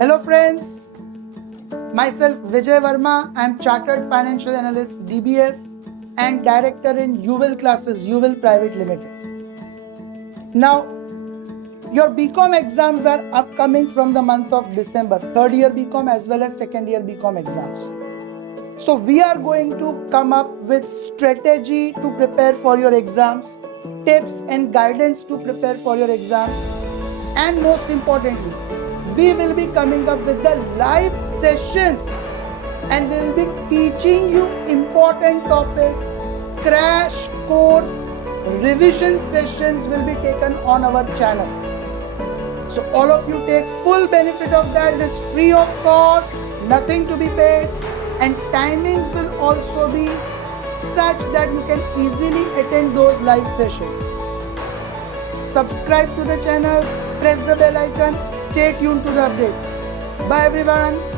Hello friends, myself Vijay Verma. I am Chartered Financial Analyst DBF and Director in UWIL Classes, UWIL Private Limited. Now, your BCom exams are upcoming from the month of December, third year BCom as well as second year BCom exams. So we are going to come up with strategy to prepare for your exams, tips and guidance to prepare for your exams, and most importantly, we will be coming up with the live sessions and we will be teaching you important topics. Crash course revision sessions will be taken on our channel. So all of you take full benefit of that. It is free of cost, nothing to be paid, and timings will also be such that you can easily attend those live sessions. Subscribe to the channel, press the bell icon, stay tuned to the updates. Bye everyone.